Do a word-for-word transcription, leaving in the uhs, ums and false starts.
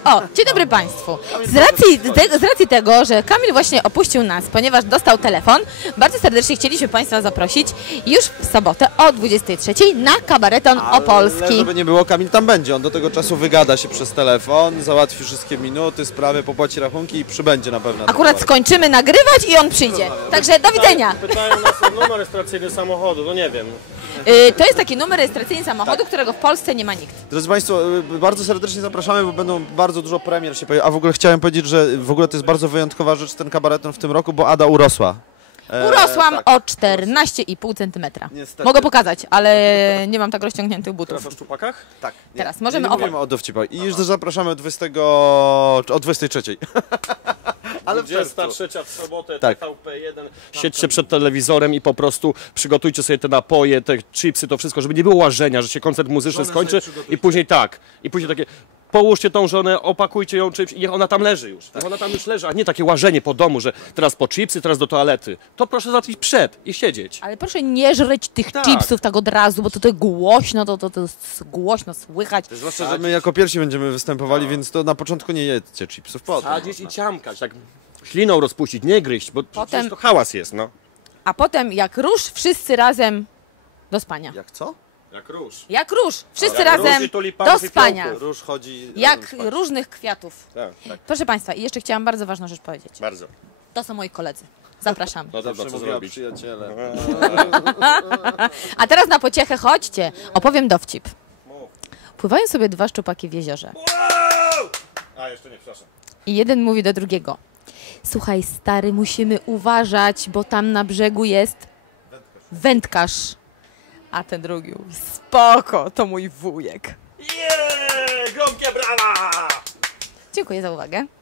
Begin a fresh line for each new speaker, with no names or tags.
O, dzień dobry Państwu. Z racji, te, z racji tego, że Kamil właśnie opuścił nas, ponieważ dostał telefon, bardzo serdecznie chcieliśmy Państwa zaprosić już w sobotę o dwudziestej trzeciej na kabareton opolski.
Ale żeby nie było, Kamil tam będzie. On do tego czasu wygada się przez telefon, załatwi wszystkie minuty, sprawy, popłaci rachunki i przybędzie na pewno.
Akurat skończymy nagrywać i on przyjdzie. Także do widzenia.
Pytają nas o numer rejestracyjny samochodu, no nie wiem.
Yy, to jest taki numer rejestracyjny samochodu, którego w Polsce nie ma nikt.
Drodzy Państwo, bardzo serdecznie zapraszamy, bo będą bardzo dużo premier się pojawi. A w ogóle chciałem powiedzieć, że w ogóle to jest bardzo wyjątkowa rzecz ten kabareton w tym roku, bo Ada urosła. E,
Urosłam
tak.
o czternaście i pół centymetra.
Niestety.
Mogę pokazać, ale nie mam tak rozciągniętych butów.
Teraz o szczupakach?
Tak. Nie,
Teraz możemy
nie, nie
o-
mówimy o dowcipach. I już zapraszamy o dwudziestej o dwudziestej trzeciej. Ale w
dwudziesta
czerwcu.
trzecia w sobotę,
Tak.
T V P jeden. Siedźcie przed telewizorem i po prostu przygotujcie sobie te napoje, te chipsy, to wszystko, żeby nie było łażenia, że się koncert muzyczny
Żonę
skończy
sobie przygotujcie.
i później tak. I później takie, połóżcie tą żonę, opakujcie ją czymś i niech ona tam leży już. Niech ona tam już leży, a nie takie łażenie po domu, że teraz po chipsy, teraz do toalety. To proszę załatwić przed i siedzieć.
Ale proszę nie żreć tych
Tak.
chipsów tak od razu, bo to, to głośno, to, to, to jest głośno słychać.
Zwłaszcza, że my jako pierwsi będziemy występowali, więc to na początku nie jedzcie chipsów. Potem.
Sadzić i ciamkać, tak śliną rozpuścić, nie gryźć, bo
Potem-
przecież to hałas jest, no.
A potem jak róż, wszyscy razem do spania.
Jak co?
Jak róż.
Jak róż, wszyscy
Jak róż
razem
i tulipanów
do
i
spania.
fiołków.
Róż chodzi...
Jak
razem spać.
różnych kwiatów.
Tak, tak,
Proszę Państwa, i jeszcze chciałam bardzo ważną rzecz powiedzieć.
bardzo.
To są moi koledzy. Zapraszam.
No
Zawsze
dobra, co
mówiła
zrobić?
przyjaciele.
A teraz na pociechę chodźcie, opowiem dowcip. Pływają sobie dwa szczupaki w jeziorze
A, jeszcze nie, przepraszam.
i jeden mówi do drugiego: słuchaj stary, musimy uważać, bo tam na brzegu jest wędkarz. A ten drugi mówi: spoko, to mój wujek.
Jeee, gromkie brawa!
Dziękuję za uwagę.